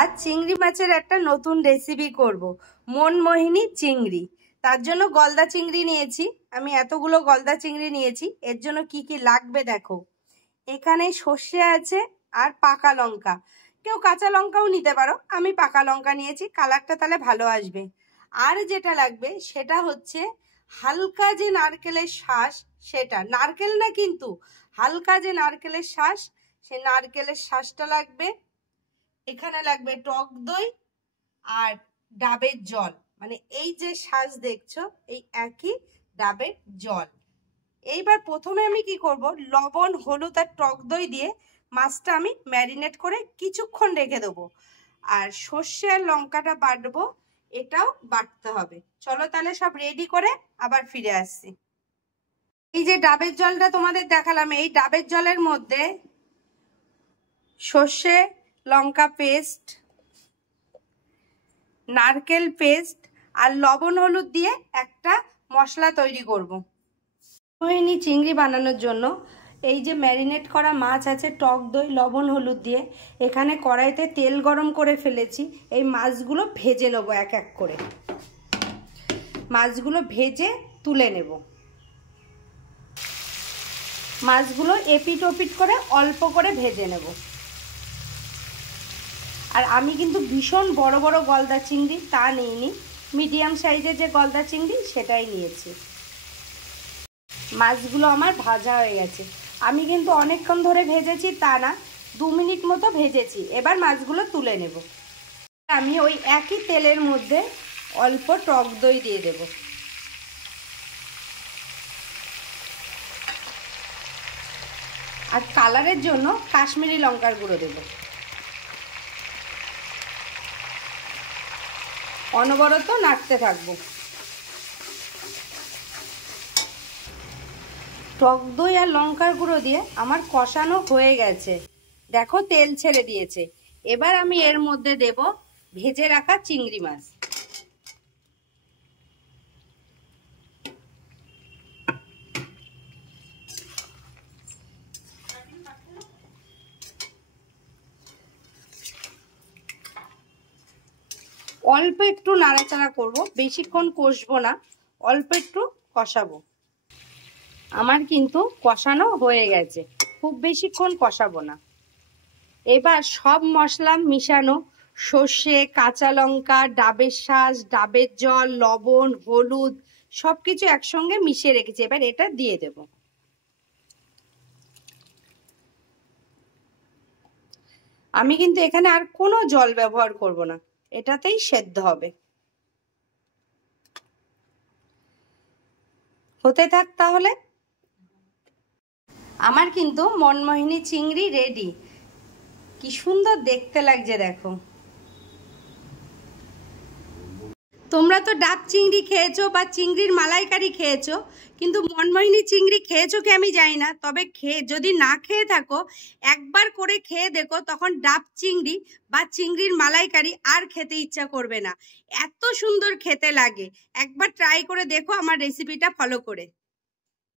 আজ চিংড়ি মাছের একটা নতুন রেসিপি করব, মনমোহিনী চিংড়ি। তার জন্য গলদা চিংড়ি নিয়েছি, আমি এতগুলো গলদা চিংড়ি নিয়েছি। এর জন্য কি কি লাগবে দেখো। এখানে সর্ষে আছে আর পাকা লঙ্কা, কেউ কাঁচা লঙ্কাও নিতে পারো, আমি পাকা লঙ্কা নিয়েছি, কালারটা তাহলে ভালো আসবে। আর যেটা লাগবে সেটা হচ্ছে হালকা যে নারকেলের শাঁস, সেটা নারকেল না কিন্তু হালকা যে নারকেলের শাঁস, সে নারকেলের শাঁসটা লাগবে। এখানে লাগবে টক দই আর ডাবের জল, মানে এই যে শাঁস দেখছো এই একই ডাবের জল। এইবার প্রথমে আমি কি করব, লবণ হলুদ আর টক দই দিয়ে মাছটা আমি ম্যারিনেট করে কিছুক্ষণ রেখে দেবো। আর সর্ষে আর লঙ্কাটা বাটবো, এটাও বাটতে হবে। চলো তাহলে সব রেডি করে আবার ফিরে আসছি। এই যে ডাবের জলটা তোমাদের দেখালাম, এই ডাবের জলের মধ্যে সর্ষে লঙ্কা পেস্ট, নারকেল পেস্ট আর লবণ হলুদ দিয়ে একটা মশলা তৈরি করব। মোহিনী চিংড়ি বানানোর জন্য এই যে ম্যারিনেট করা মাছ আছে টক দই লবণ হলুদ দিয়ে, এখানে কড়াইতে তেল গরম করে ফেলেছি। এই মাছগুলো ভেজে নেবো এক এক করে, মাছগুলো ভেজে তুলে নেব। মাছগুলো এপিট ওপিট করে অল্প করে ভেজে নেব। আর আমি কিন্তু ভীষণ বড় বড় গলদা চিংড়ি তা নিইনি, মিডিয়াম সাইজের যে গলদা চিংড়ি সেটাই নিয়েছি। মাছগুলো আমার ভাজা হয়ে গেছে, আমি কিন্তু অনেকক্ষণ ধরে ভেজেছি তা না, 2 মিনিট মতো ভেজেছি। এবার মাছগুলো তুলে নেব। আমি ওই একই তেলের মধ্যে অল্প টক দই দিয়ে দেব। আর কালারের জন্য কাশ্মীরি লঙ্কার গুঁড়ো দেব। অনবরত নাড়তে থাকবো। টক দই আর লঙ্কার গুঁড়ো দিয়ে আমার কষানো হয়ে গেছে, দেখো তেল ছেড়ে দিয়েছে। এবার আমি এর মধ্যে দেব ভেজে রাখা চিংড়ি মাছ। অল্প একটু নাড়াচাড়া করব, বেশিক্ষণ কষবো না, অল্প একটু কষাবো। আমার কিন্তু কষানো হয়ে গেছে, খুব বেশিক্ষণ কষাবো না। এবার সব মশলা মিশানো সর্ষে কাঁচা লঙ্কা ডাবের শাঁস ডাবের জল লবণ হলুদ সবকিছু একসঙ্গে মিশিয়ে রেখেছি, এবার এটা দিয়ে দেব। আমি কিন্তু এখানে আর কোনো জল ব্যবহার করব না, এটাতেই সেদ্ধ হবে। হতে থাক তাহলে। আমার কিন্তু মনমোহিনী চিংড়ি রেডি, কি সুন্দর দেখতে লাগছে দেখো। তোমরা তো ডাব চিংড়ি খেয়েছো বা চিংড়ির মালাইকারি খেয়েছো, কিন্তু মনমোহিনী চিংড়ি খেয়েছো কি আমি জানি না। তবে যদি না খেয়ে থাকো একবার করে খেয়ে দেখো, তখন ডাব চিংড়ি বা চিংড়ির মালাইকারি আর খেতে ইচ্ছা করবে না, এত সুন্দর খেতে লাগে। একবার ট্রাই করে দেখো আমার রেসিপিটা ফলো করে।